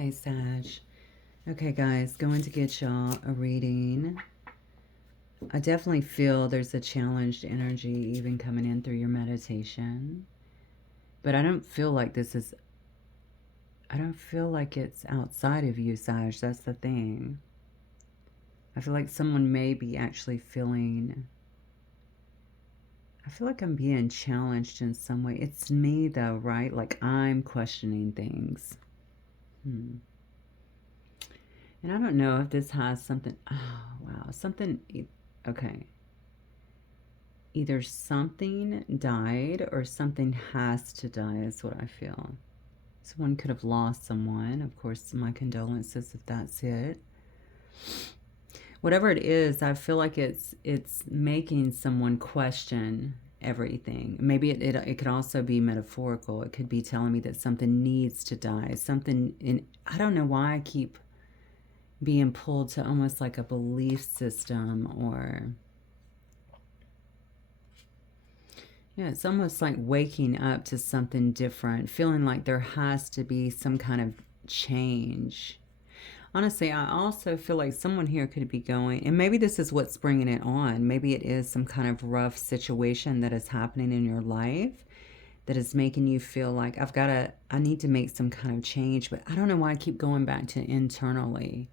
Hey, Sag. Okay, guys, going to get y'all a reading. I definitely feel there's a challenged energy even coming in through your meditation. But I don't feel like I don't feel like it's outside of you, Sag. That's the thing. I feel like someone may be actually feeling, I feel like I'm being challenged in some way. It's me though, right? Like I'm questioning things. And I don't know if this has something, oh, wow, okay. Either something died or something has to die is what I feel. Someone could have lost someone. Of course, my condolences if that's it. Whatever it is, I feel like it's making someone question everything. Maybe it could also be metaphorical. It could be telling me that something needs to die. I don't know why I keep being pulled to almost like a belief system or yeah, it's almost like waking up to something different, feeling like there has to be some kind of change. Honestly, I also feel like someone here could be going, and maybe this is what's bringing it on. Maybe it is some kind of rough situation that is happening in your life that is making you feel like I need to make some kind of change, but I don't know why I keep going back to internally.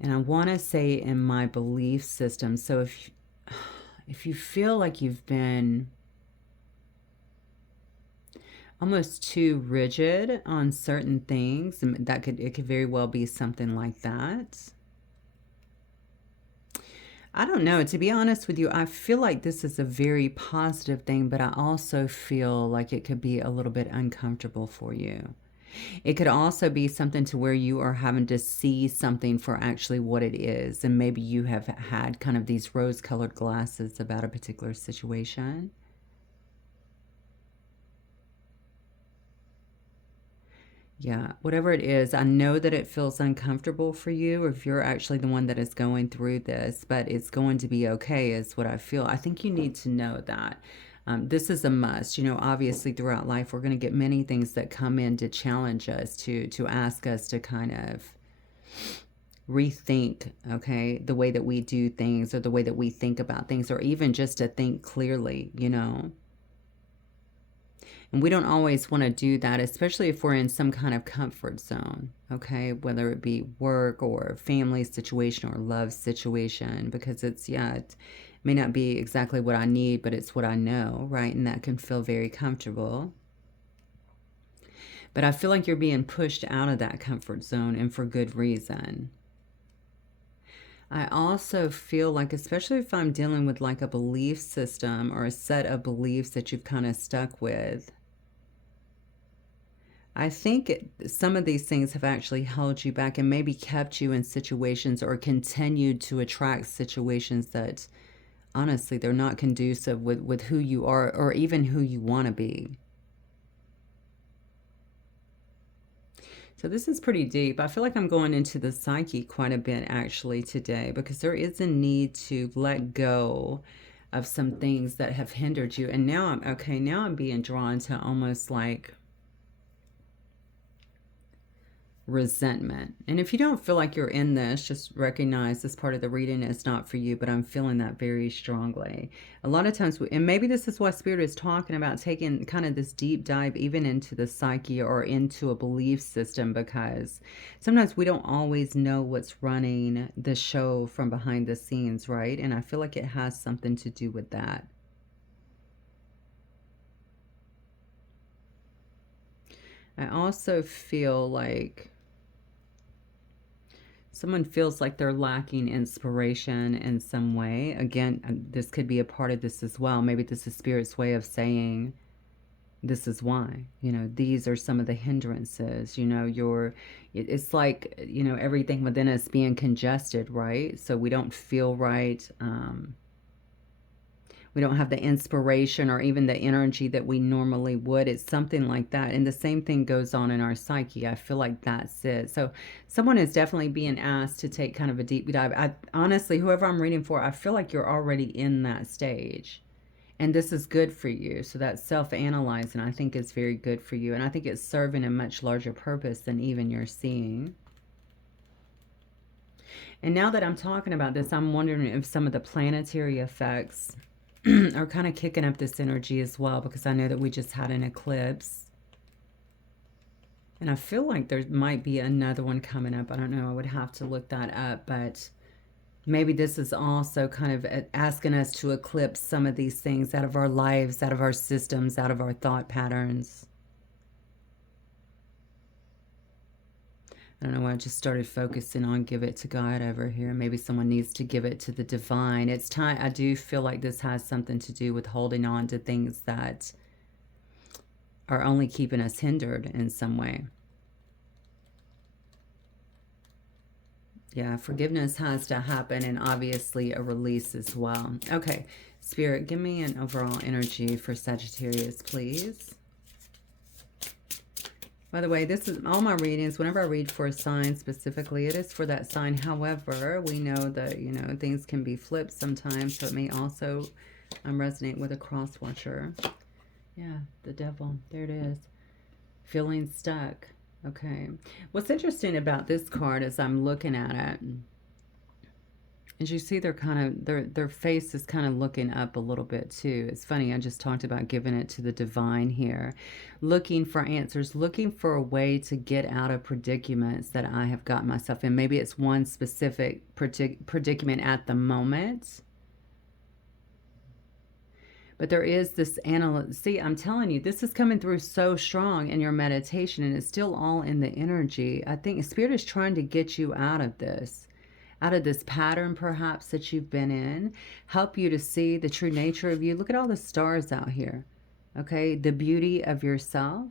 And I want to say in my belief system. So if you feel like you've been almost too rigid on certain things, and it could very well be something like that. I don't know. To be honest with you, I feel like this is a very positive thing, but I also feel like it could be a little bit uncomfortable for you. It could also be something to where you are having to see something for actually what it is. And maybe you have had kind of these rose-colored glasses about a particular situation. Yeah, whatever it is, I know that it feels uncomfortable for you if you're actually the one that is going through this, but it's going to be okay, is what I feel. I think you need to know that. This is a must. You know, obviously throughout life, we're going to get many things that come in to challenge us, to ask us to kind of rethink, okay, the way that we do things or the way that we think about things, or even just to think clearly, you know. And we don't always want to do that, especially if we're in some kind of comfort zone, okay? Whether it be work or family situation or love situation, because it may not be exactly what I need, but it's what I know, right? And that can feel very comfortable. But I feel like you're being pushed out of that comfort zone, and for good reason. I also feel like, especially if I'm dealing with like a belief system or a set of beliefs that you've kind of stuck with, I think some of these things have actually held you back and maybe kept you in situations or continued to attract situations that honestly they're not conducive with who you are or even who you want to be. So this is pretty deep. I feel like I'm going into the psyche quite a bit actually today because there is a need to let go of some things that have hindered you. And now I'm being drawn to almost like resentment. And if you don't feel like you're in this, just recognize this part of the reading is not for you, but I'm feeling that very strongly. A lot of times, and maybe this is why Spirit is talking about taking kind of this deep dive even into the psyche or into a belief system, because sometimes we don't always know what's running the show from behind the scenes, right? And I feel like it has something to do with that. I also feel like someone feels like they're lacking inspiration in some way. Again, this could be a part of this as well. Maybe this is Spirit's way of saying, this is why, you know, these are some of the hindrances, you know, it's like, you know, everything within us being congested, right? So we don't feel right. We don't have the inspiration or even the energy that we normally would. It's something like that. And the same thing goes on in our psyche. I feel like that's it. So someone is definitely being asked to take kind of a deep dive. Honestly, whoever I'm reading for, I feel like you're already in that stage. And this is good for you. So that self-analyzing, I think, is very good for you. And I think it's serving a much larger purpose than even you're seeing. And now that I'm talking about this, I'm wondering if some of the planetary effects are kind of kicking up this energy as well, because I know that we just had an eclipse. And I feel like there might be another one coming up. I don't know. I would have to look that up. But maybe this is also kind of asking us to eclipse some of these things out of our lives, out of our systems, out of our thought patterns. I don't know why I just started focusing on give it to God over here. Maybe someone needs to give it to the divine. It's time. I do feel like this has something to do with holding on to things that are only keeping us hindered in some way. Yeah, forgiveness has to happen, and obviously a release as well. Okay, Spirit, give me an overall energy for Sagittarius, please. By the way, this is all my readings. Whenever I read for a sign specifically, it is for that sign. However, we know that, you know, things can be flipped sometimes, so it may also resonate with a cross watcher. Yeah, the devil. There it is. Feeling stuck. Okay. What's interesting about this card as I'm looking at it is you see they're kind of, their face is kind of looking up a little bit too. It's funny, I just talked about giving it to the divine here. Looking for answers, looking for a way to get out of predicaments that I have got myself in. Maybe it's one specific predicament at the moment. But there is this see, I'm telling you, this is coming through so strong in your meditation, and it's still all in the energy. I think Spirit is trying to get you out of this pattern perhaps that you've been in, help you to see the true nature of you. Look at all the stars out here, okay? The beauty of yourself.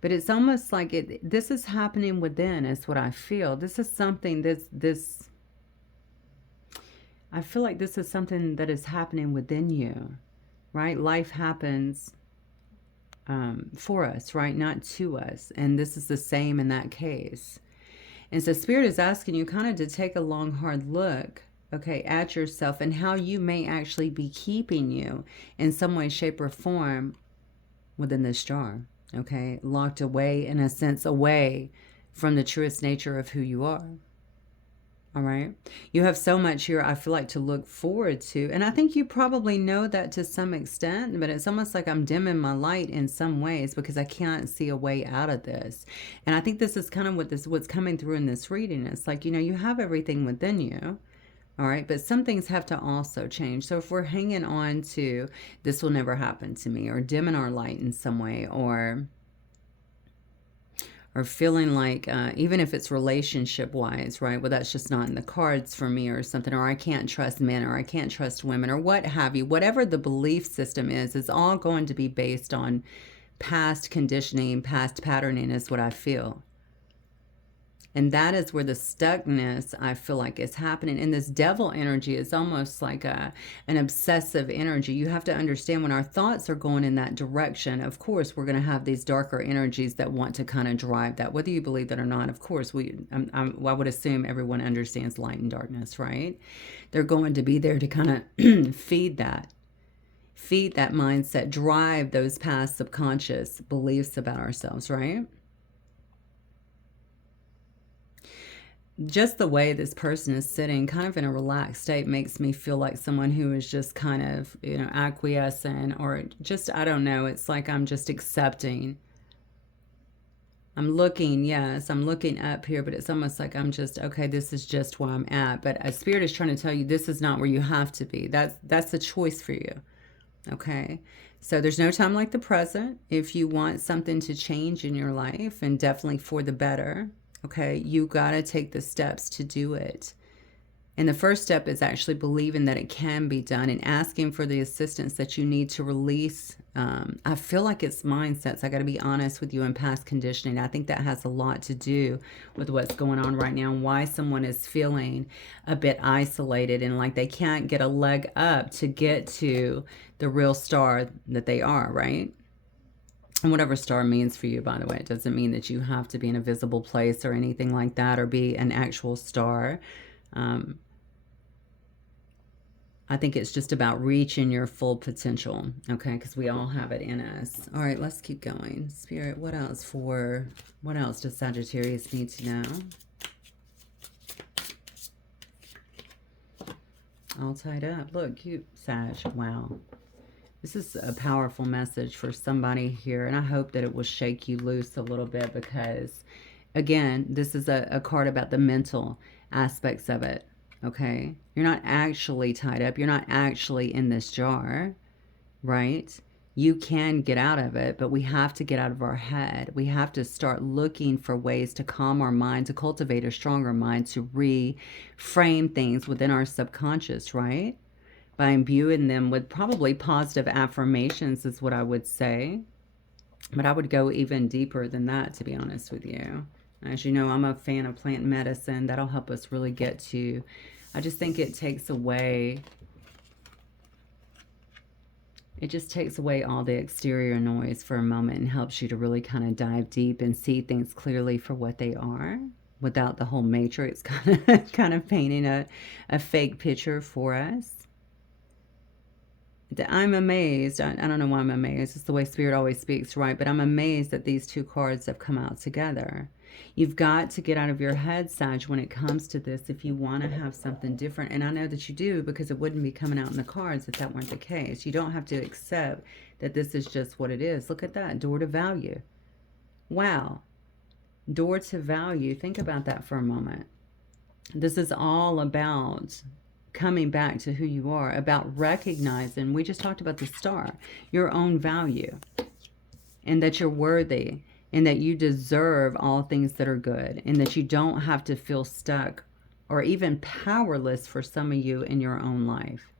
But it's almost like this is happening within, is what I feel. This is something, I feel like this is something that is happening within you. Right? Life happens for us, right? Not to us. And this is the same in that case. And so Spirit is asking you kind of to take a long, hard look, okay, at yourself and how you may actually be keeping you in some way, shape, or form within this jar, okay? Locked away, in a sense, away from the truest nature of who you are. All right. You have so much here, I feel like, to look forward to. And I think you probably know that to some extent, but it's almost like I'm dimming my light in some ways because I can't see a way out of this. And I think this is kind of what's coming through in this reading. It's like, you know, you have everything within you. All right. But some things have to also change. So if we're hanging on to this will never happen to me, or dimming our light in some way, or feeling like, even if it's relationship wise, right? Well, that's just not in the cards for me or something, or I can't trust men, or I can't trust women, or what have you. Whatever the belief system is, it's all going to be based on past conditioning, past patterning is what I feel. And that is where the stuckness, I feel like, is happening. And this devil energy is almost like an obsessive energy. You have to understand, when our thoughts are going in that direction, of course, we're going to have these darker energies that want to kind of drive that. Whether you believe that or not, of course, I would assume everyone understands light and darkness, right? They're going to be there to kind of feed that mindset, drive those past subconscious beliefs about ourselves, right? Just the way this person is sitting kind of in a relaxed state makes me feel like someone who is just kind of, you know, acquiescent, or just, I don't know, it's like I'm just accepting. I'm looking, yes, I'm looking up here, but it's almost like I'm just, okay, this is just where I'm at. But a Spirit is trying to tell you this is not where you have to be. That's a choice for you, okay? So there's no time like the present. If you want something to change in your life, and definitely for the better, okay, you got to take the steps to do it. And the first step is actually believing that it can be done, and asking for the assistance that you need to release. I feel like it's mindsets. I got to be honest with you, in past conditioning. I think that has a lot to do with what's going on right now, and why someone is feeling a bit isolated and like they can't get a leg up to get to the real star that they are, right? And whatever star means for you, by the way, it doesn't mean that you have to be in a visible place or anything like that, or be an actual star. I think it's just about reaching your full potential, okay? Because we all have it in us. All right, let's keep going. Spirit, what else does Sagittarius need to know? All tied up. Look, cute Sag. Wow. This is a powerful message for somebody here, and I hope that it will shake you loose a little bit because, again, this is a card about the mental aspects of it. Okay, you're not actually tied up, you're not actually in this jar, right? You can get out of it, but we have to get out of our head. We have to start looking for ways to calm our mind, to cultivate a stronger mind, to reframe things within our subconscious, right? By imbuing them with probably positive affirmations is what I would say. But I would go even deeper than that, to be honest with you. As you know, I'm a fan of plant medicine. That'll help us really get to, I just think it takes away, it just takes away all the exterior noise for a moment and helps you to really kind of dive deep and see things clearly for what they are without the whole matrix kind of painting a fake picture for us. I'm amazed. I don't know why I'm amazed. It's the way Spirit always speaks, right? But I'm amazed that these two cards have come out together. You've got to get out of your head, Sag, when it comes to this if you want to have something different. And I know that you do because it wouldn't be coming out in the cards if that weren't the case. You don't have to accept that this is just what it is. Look at that. Door to value. Wow. Door to value. Think about that for a moment. This is all about coming back to who you are, about recognizing, we just talked about the star, your own value, and that you're worthy, and that you deserve all things that are good, and that you don't have to feel stuck or even powerless for some of you in your own life.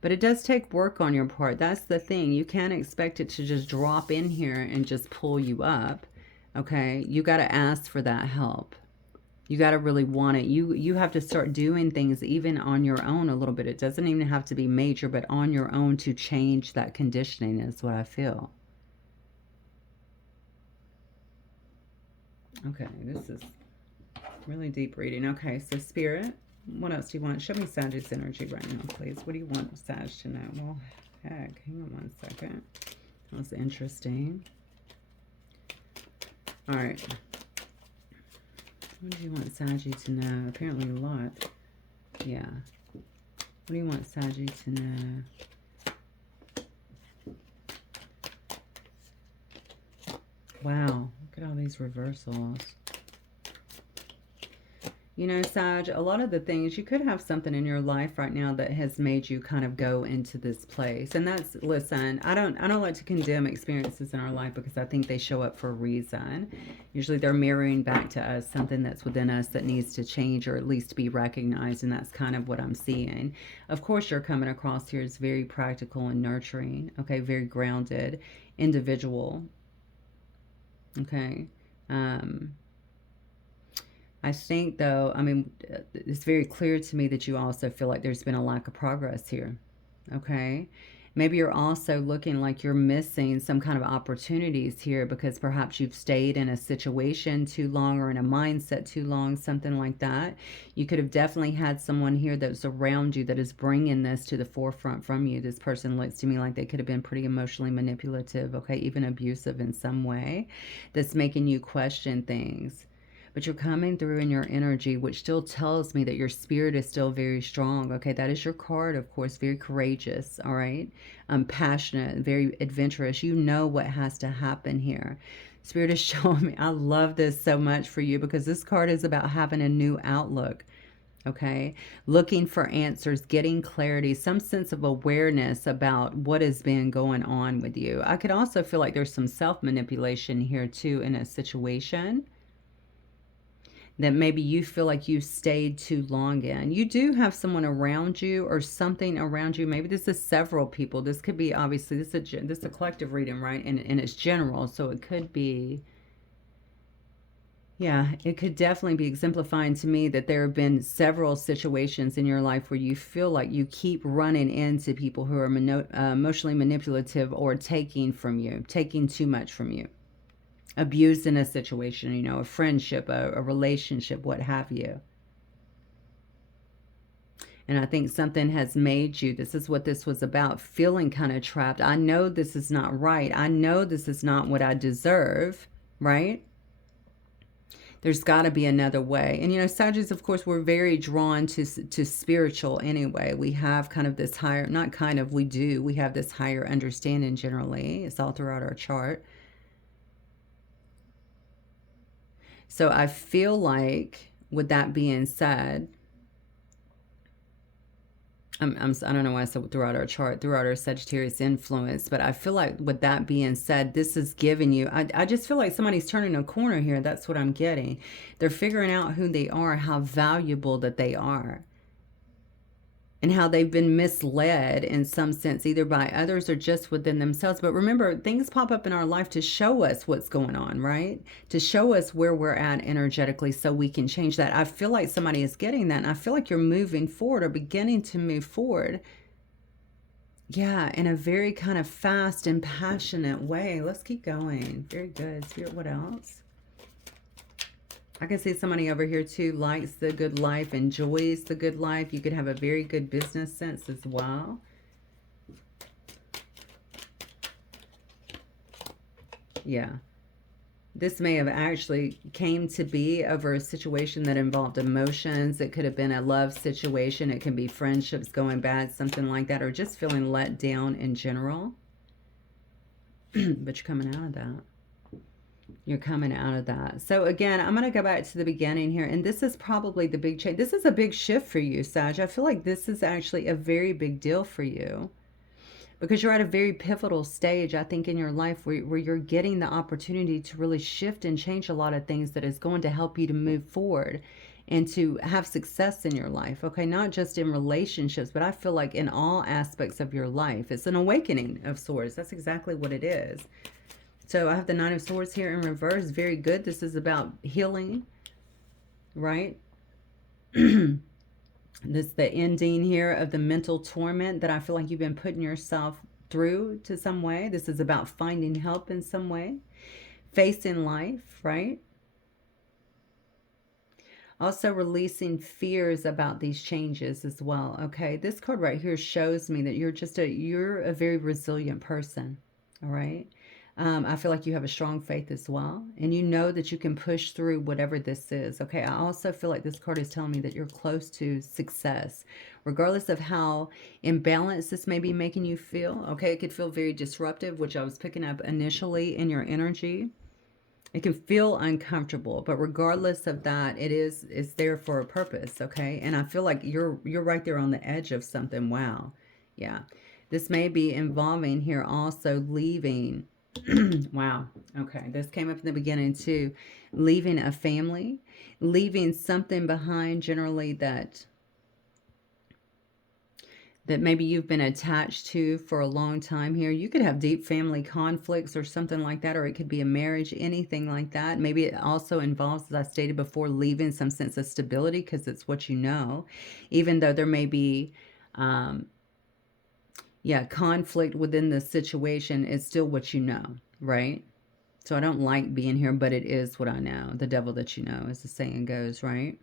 But it does take work on your part. That's the thing. You can't expect it to just drop in here and just pull you up. Okay? You got to ask for that help. You got to really want it. You have to start doing things even on your own a little bit. It doesn't even have to be major, but on your own to change that conditioning is what I feel. Okay, this is really deep reading. Okay, so Spirit, what else do you want? Show me Sag's energy right now, please. What do you want Sag to know? Well, heck, hang on one second. That was interesting. All right. What do you want Saggy to know? Apparently a lot. Yeah. What do you want Saggy to know? Wow. Look at all these reversals. You know, Sag, a lot of the things, you could have something in your life right now that has made you kind of go into this place. And that's, listen, I don't like to condemn experiences in our life because I think they show up for a reason. Usually they're mirroring back to us something that's within us that needs to change or at least be recognized. And that's kind of what I'm seeing. Of course, you're coming across here as very practical and nurturing. Okay, very grounded individual. Okay. I think, though, I mean, it's very clear to me that you also feel like there's been a lack of progress here, okay? Maybe you're also looking like you're missing some kind of opportunities here because perhaps you've stayed in a situation too long or in a mindset too long, something like that. You could have definitely had someone here that's around you that is bringing this to the forefront from you. This person looks to me like they could have been pretty emotionally manipulative, okay, even abusive in some way, that's making you question things. But you're coming through in your energy, which still tells me that your spirit is still very strong. Okay, that is your card, of course, very courageous, all right? Passionate, very adventurous. You know what has to happen here. Spirit is showing me, I love this so much for you because this card is about having a new outlook. Okay, looking for answers, getting clarity, some sense of awareness about what has been going on with you. I could also feel like there's some self-manipulation here too in a situation that maybe you feel like you stayed too long in. You do have someone around you or something around you. Maybe this is several people. This could be, obviously, this is a collective reading, right? And it's general, so it could be, yeah, it could definitely be exemplifying to me that there have been several situations in your life where you feel like you keep running into people who are emotionally manipulative or taking from you, taking too much from you. Abused in a situation, you know, a friendship, a relationship, what have you. And I think something has made you, this is what this was about, feeling kind of trapped. I know this is not right. I know this is not what I deserve, right? There's got to be another way. And, you know, Sagittarius, of course, we're very drawn to spiritual anyway. We have kind of this higher, not kind of, we do. We have this higher understanding generally. It's all throughout our chart. So I feel like, with that being said, I don't know why I said throughout our chart, throughout our Sagittarius influence, but I feel like with that being said, this is giving you, I just feel like somebody's turning a corner here. That's what I'm getting. They're figuring out who they are, how valuable that they are, and how they've been misled in some sense, either by others or just within themselves. But remember, things pop up in our life to show us what's going on, right? To show us where we're at energetically so we can change that. I feel like somebody is getting that, and I feel like you're moving forward or beginning to move forward. Yeah, in a very kind of fast and passionate way. Let's keep going. Very good. Spirit, what else? I can see somebody over here too likes the good life, enjoys the good life. You could have a very good business sense as well. Yeah. This may have actually came to be over a situation that involved emotions. It could have been a love situation. It can be friendships going bad, something like that, or just feeling let down in general. But you're coming out of that. You're coming out of that. So again, I'm going to go back to the beginning here. And this is probably the big change. This is a big shift for you, Sag. I feel like this is actually a very big deal for you. Because you're at a very pivotal stage, I think, in your life where you're getting the opportunity to really shift and change a lot of things that is going to help you to move forward and to have success in your life. Okay, not just in relationships, but I feel like in all aspects of your life. It's an awakening of sorts. That's exactly what it is. So I have the Nine of Swords here in reverse. Very good. This is about healing, right? This is the ending here of the mental torment that I feel like you've been putting yourself through to some way. This is about finding help in some way, facing life, right? Also releasing fears about these changes as well, okay? This card right here shows me that you're a very resilient person, all right? I feel like you have a strong faith as well. And you know that you can push through whatever this is. Okay, I also feel like this card is telling me that you're close to success. Regardless of how imbalanced this may be making you feel. Okay, it could feel very disruptive, which I was picking up initially in your energy. It can feel uncomfortable, but regardless of that, it's there for a purpose, okay? And I feel like you're right there on the edge of something. Wow. Yeah. This may be involving here also leaving. Wow. Okay. This came up in the beginning too. Leaving a family, leaving something behind generally that maybe you've been attached to for a long time here. You could have deep family conflicts or something like that, or it could be a marriage, anything like that. Maybe it also involves, as I stated before, leaving some sense of stability because it's what you know, even though there may be conflict within the situation. It's still what you know, right? So I don't like being here, but it is what I know. The devil that you know, as the saying goes, right?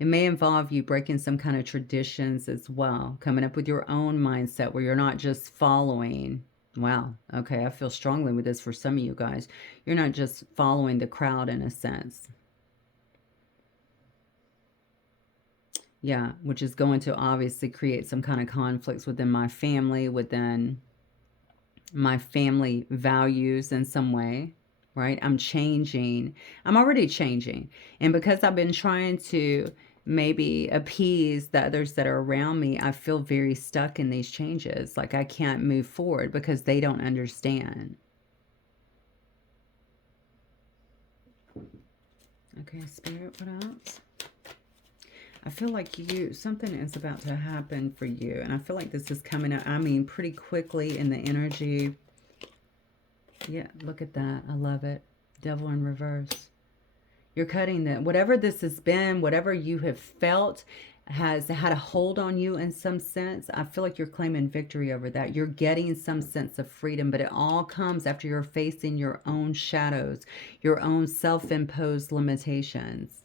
It may involve you breaking some kind of traditions as well, coming up with your own mindset where you're not just following. Wow, okay, I feel strongly with this for some of you guys. You're not just following the crowd in a sense. Yeah, which is going to obviously create some kind of conflicts within my family, within my family values in some way, right? I'm changing. I'm already changing. And because I've been trying to maybe appease the others that are around me, I feel very stuck in these changes. Like I can't move forward because they don't understand. Okay, Spirit, what else? I feel like something is about to happen for you. And I feel like this is coming up, I mean, pretty quickly in the energy. Yeah, look at that. I love it. Devil in reverse. You're cutting that. Whatever this has been, whatever you have felt has had a hold on you in some sense. I feel like you're claiming victory over that. You're getting some sense of freedom, but it all comes after you're facing your own shadows, your own self-imposed limitations.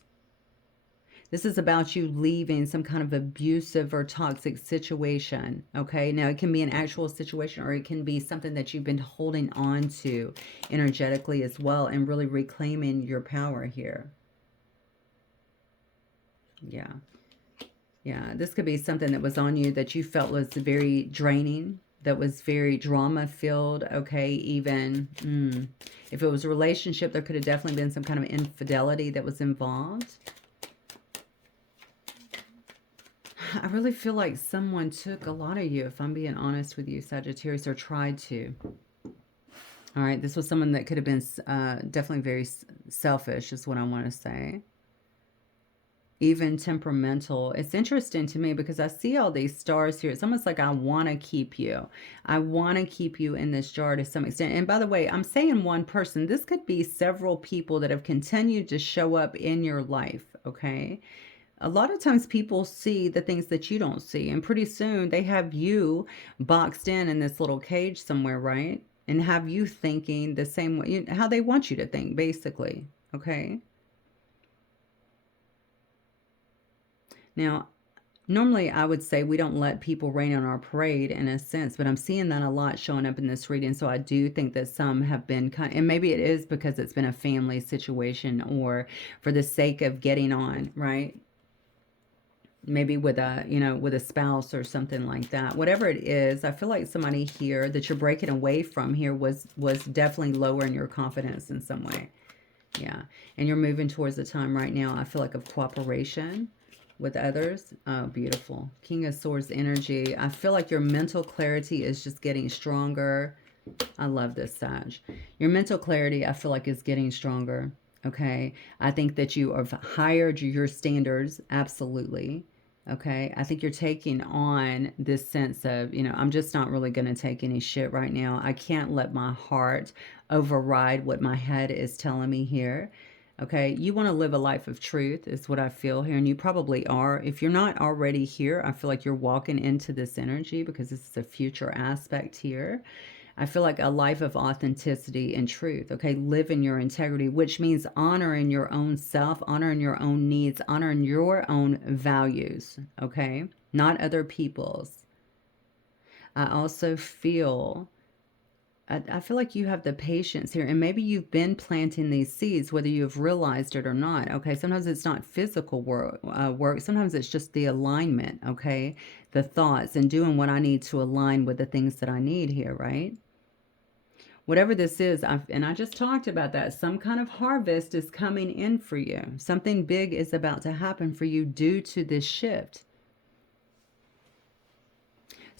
This is about you leaving some kind of abusive or toxic situation, okay? Now, it can be an actual situation, or it can be something that you've been holding on to energetically as well, and really reclaiming your power here. Yeah. Yeah, this could be something that was on you that you felt was very draining, that was very drama filled, okay? Even if it was a relationship, there could have definitely been some kind of infidelity that was involved. I really feel like someone took a lot of you, if I'm being honest with you, Sagittarius, or tried to. All right, this was someone that could have been definitely very selfish, is what I want to say. Even temperamental. It's interesting to me because I see all these stars here. It's almost like I want to keep you. I want to keep you in this jar to some extent. And by the way, I'm saying one person. This could be several people that have continued to show up in your life, okay? A lot of times people see the things that you don't see. And pretty soon they have you boxed in this little cage somewhere, right? And have you thinking the same way, how they want you to think, basically, okay? Now, normally I would say we don't let people rain on our parade in a sense, but I'm seeing that a lot showing up in this reading. So I do think that some have been and maybe it is because it's been a family situation, or for the sake of getting on, right? Maybe with a, with a spouse or something like that. Whatever it is, I feel like somebody here that you're breaking away from here was definitely lowering your confidence in some way. Yeah. And you're moving towards a time right now, I feel like, of cooperation with others. Oh, beautiful. King of Swords energy. I feel like your mental clarity is just getting stronger. I love this, Sag. Your mental clarity, I feel like, is getting stronger. Okay. I think that you have hired your standards. Absolutely. Okay. I think you're taking on this sense of, I'm just not really going to take any shit right now. I can't let my heart override what my head is telling me here. Okay, you want to live a life of truth is what I feel here, and you probably are. If you're not already here, I feel like you're walking into this energy because this is a future aspect here. I feel like a life of authenticity and truth, okay? Live in your integrity, which means honoring your own self, honoring your own needs, honoring your own values, okay? Not other people's. I also feel I feel like you have the patience here, and maybe you've been planting these seeds, whether you have realized it or not. Okay, sometimes it's not physical work. Sometimes it's just the alignment. Okay, the thoughts and doing what I need to align with the things that I need here. Right. Whatever this is, and I just talked about that. Some kind of harvest is coming in for you. Something big is about to happen for you due to this shift.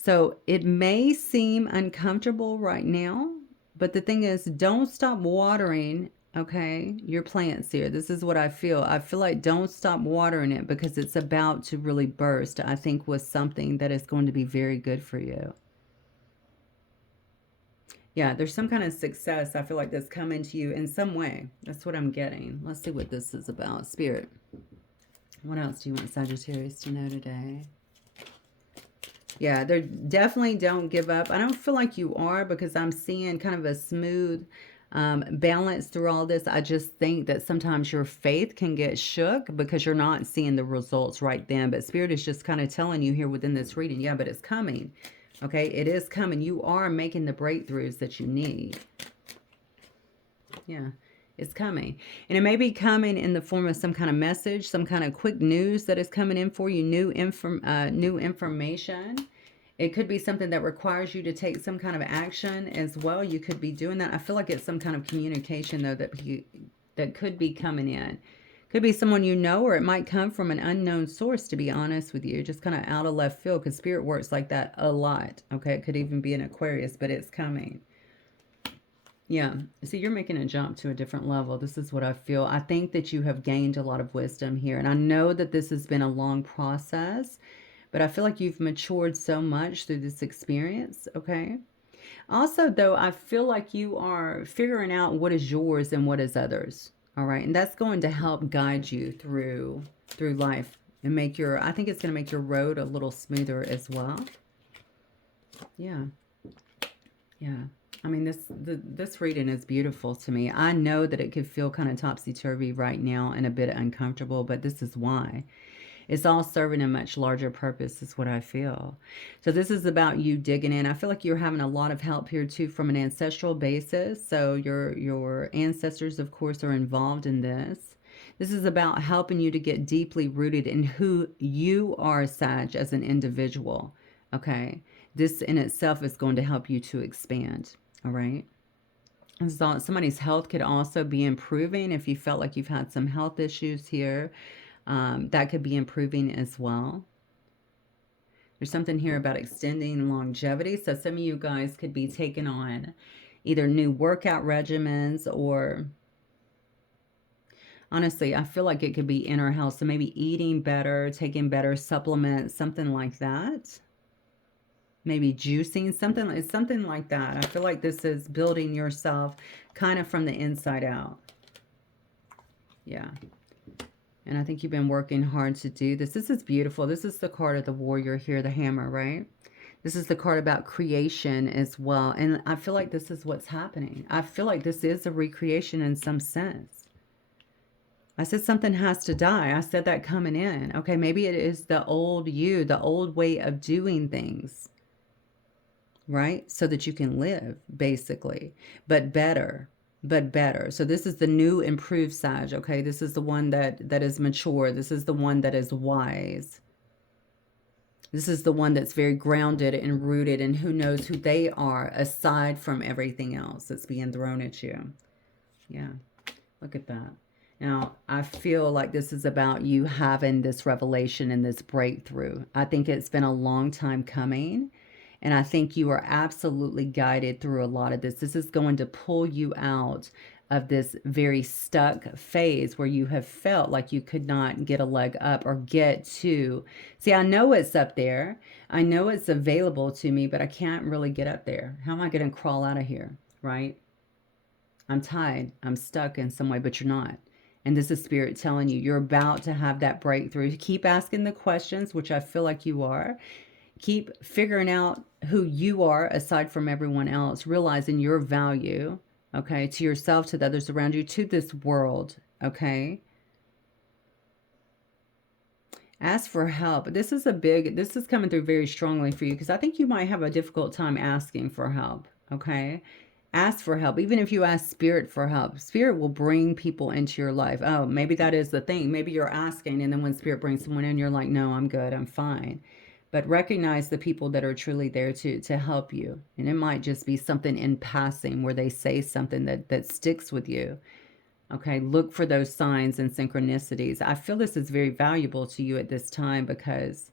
So it may seem uncomfortable right now, but the thing is, don't stop watering, okay, your plants here. This is what I feel. I feel like don't stop watering it because it's about to really burst, I think, with something that is going to be very good for you. Yeah, there's some kind of success, I feel like, that's coming to you in some way. That's what I'm getting. Let's see what this is about. Spirit, what else do you want Sagittarius to know today? Yeah, they definitely don't give up. I don't feel like you are, because I'm seeing kind of a smooth balance through all this. I just think that sometimes your faith can get shook because you're not seeing the results right then. But Spirit is just kind of telling you here within this reading, yeah, but it's coming. Okay, it is coming. You are making the breakthroughs that you need. Yeah, it's coming. And it may be coming in the form of some kind of message, some kind of quick news that is coming in for you, new information. It could be something that requires you to take some kind of action as well. You could be doing that. I feel like it's some kind of communication, though, that could be coming in. Could be someone you know, or it might come from an unknown source, to be honest with you. Just kind of out of left field, because Spirit works like that a lot. Okay, it could even be an Aquarius, but it's coming. Yeah, see, you're making a jump to a different level. This is what I feel. I think that you have gained a lot of wisdom here. And I know that this has been a long process, but I feel like you've matured so much through this experience, okay? Also, though, I feel like you are figuring out what is yours and what is others, all right? And that's going to help guide you through life and make your, I think it's going to make your road a little smoother as well. Yeah. Yeah. I mean, this reading is beautiful to me. I know that it could feel kind of topsy-turvy right now and a bit uncomfortable, but this is why. It's all serving a much larger purpose, is what I feel. So this is about you digging in. I feel like you're having a lot of help here too from an ancestral basis. So your ancestors, of course, are involved in this. This is about helping you to get deeply rooted in who you are, Sag, as an individual. Okay. This in itself is going to help you to expand. All right. So somebody's health could also be improving if you felt like you've had some health issues here. That could be improving as well. There's something here about extending longevity. So some of you guys could be taking on either new workout regimens or honestly, I feel like it could be inner health. So maybe eating better, taking better supplements, something like that. Maybe juicing, something like that. I feel like this is building yourself kind of from the inside out. Yeah. And I think you've been working hard to do this. This is beautiful. This is the card of the warrior here, the hammer, right? This is the card about creation as well. And I feel like this is what's happening. I feel like this is a recreation in some sense. I said something has to die. I said that coming in. Okay, maybe it is the old you, the old way of doing things, right? So that you can live, basically, but better. So this is the new improved Sag, okay? This is the one that is mature. This is the one that is wise. This is the one that's very grounded and rooted and who knows who they are aside from everything else that's being thrown at you. Yeah, look at that. Now, I feel like this is about you having this revelation and this breakthrough. I think it's been a long time coming. And I think you are absolutely guided through a lot of this. This is going to pull you out of this very stuck phase where you have felt like you could not get a leg up or get to. See, I know it's up there. I know it's available to me, but I can't really get up there. How am I going to crawl out of here, right? I'm tied. I'm stuck in some way, but you're not. And this is Spirit telling you you're about to have that breakthrough. Keep asking the questions, which I feel like you are. Keep figuring out who you are aside from everyone else, realizing your value, okay, to yourself, to the others around you, to this world, okay? Ask for help. This is coming through very strongly for you because I think you might have a difficult time asking for help, okay? Ask for help. Even if you ask Spirit for help, Spirit will bring people into your life. Oh, maybe that is the thing. Maybe you're asking and then when Spirit brings someone in, you're like, no, I'm good, I'm fine. But recognize the people that are truly there to help you. And it might just be something in passing where they say something that sticks with you. Okay, look for those signs and synchronicities. I feel this is very valuable to you at this time because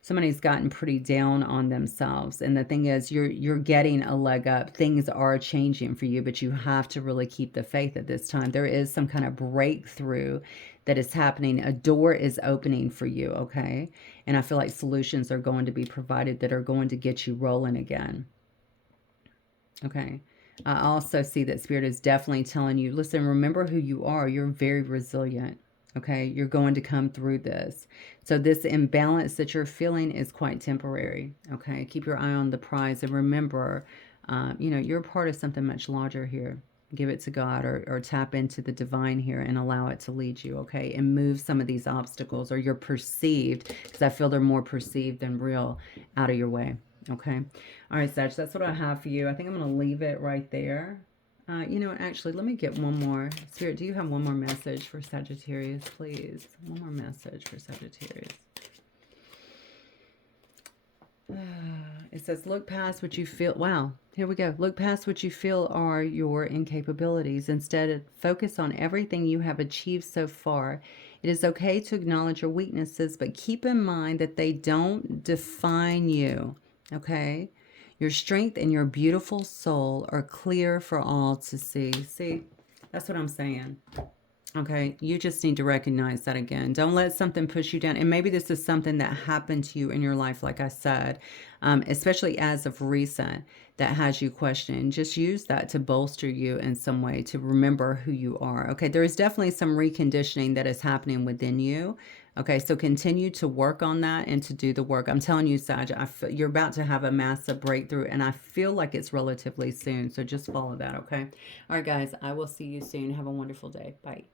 somebody's gotten pretty down on themselves. And the thing is, you're getting a leg up. Things are changing for you, but you have to really keep the faith at this time. There is some kind of breakthrough that is happening. A door is opening for you, okay? And I feel like solutions are going to be provided that are going to get you rolling again. Okay. I also see that Spirit is definitely telling you, listen, remember who you are. You're very resilient. Okay, you're going to come through this. So this imbalance that you're feeling is quite temporary. Okay, keep your eye on the prize and remember, you're part of something much larger here. Give it to God or tap into the divine here and allow it to lead you, okay? And move some of these obstacles or you're perceived, because I feel they're more perceived than real, out of your way, okay? All right, Sag, that's what I have for you. I think I'm going to leave it right there. Actually, let me get one more. Spirit, do you have one more message for Sagittarius, please? One more message for Sagittarius. It says, look past what you feel. Wow, here we go. Look past what you feel are your incapabilities. Instead, focus on everything you have achieved so far. It is okay to acknowledge your weaknesses, but keep in mind that they don't define you, okay? Your strength and your beautiful soul are clear for all to see. See, that's what I'm saying. Okay, you just need to recognize that again. Don't let something push you down. And maybe this is something that happened to you in your life, like I said. especially as of recent, that has you questioning. Just use that to bolster you in some way, to remember who you are. Okay, there is definitely some reconditioning that is happening within you. Okay, so continue to work on that and to do the work. I'm telling you, Sag, you're about to have a massive breakthrough, and I feel like it's relatively soon. So just follow that, okay? All right, guys, I will see you soon. Have a wonderful day. Bye.